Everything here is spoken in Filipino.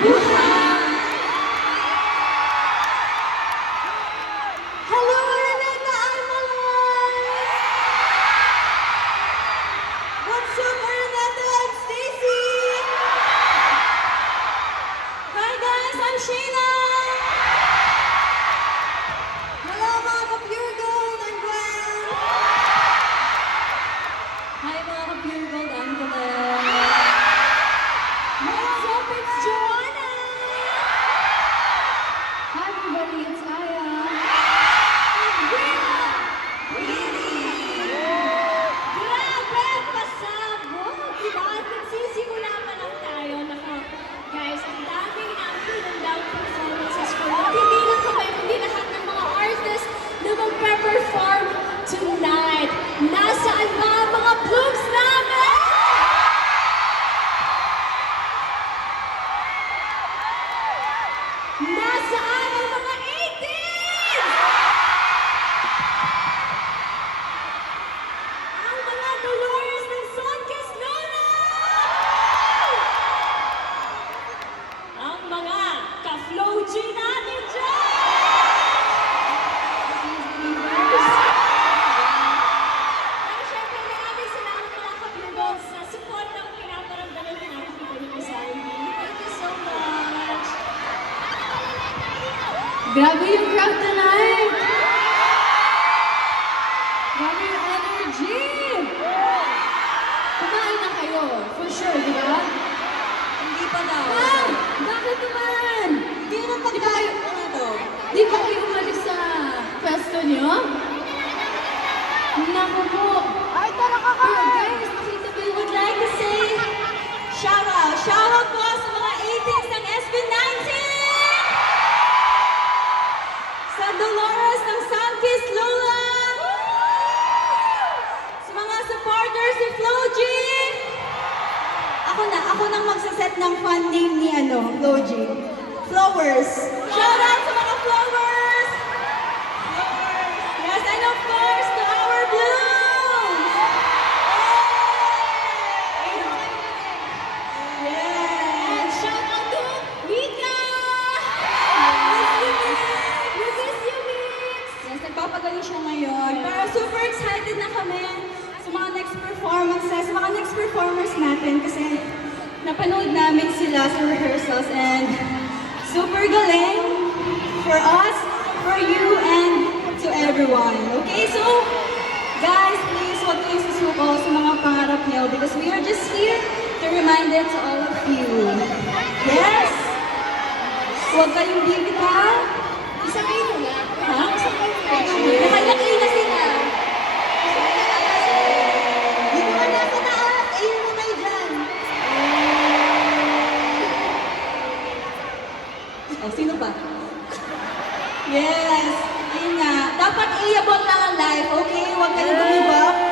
Yeah. audience Grabe yung crowd tonight! Grabe yung energy! Kumain na kayo, for sure, di ba? Hindi pa daw. Ah! Bakit naman? Hindi Di ba kayo, Ano to? di ba kayo umalis sa pwesto niyo? Naku po! Ay, tara ka Pero guys, nakita ko yung would like to say shout out, shout out po sa Ako na, ako nang magsaset ng fan name ni ano, Logi. Flowers. Shout out sa mga flowers! Performances, mga next performers natin kasi napanood namin sila sa rehearsals and super galing for us, for you, and to everyone. Okay, so guys, please huwag kayong susuko sa mga pangarap niyo because we are just here to remind it to all of you. Yes! Huwag kayong bibitaw. Isa kayo na. Ha? Nakalaki Yes. Ayun nga. Dapat iabot lang ang life, okay? Huwag kayong bumibak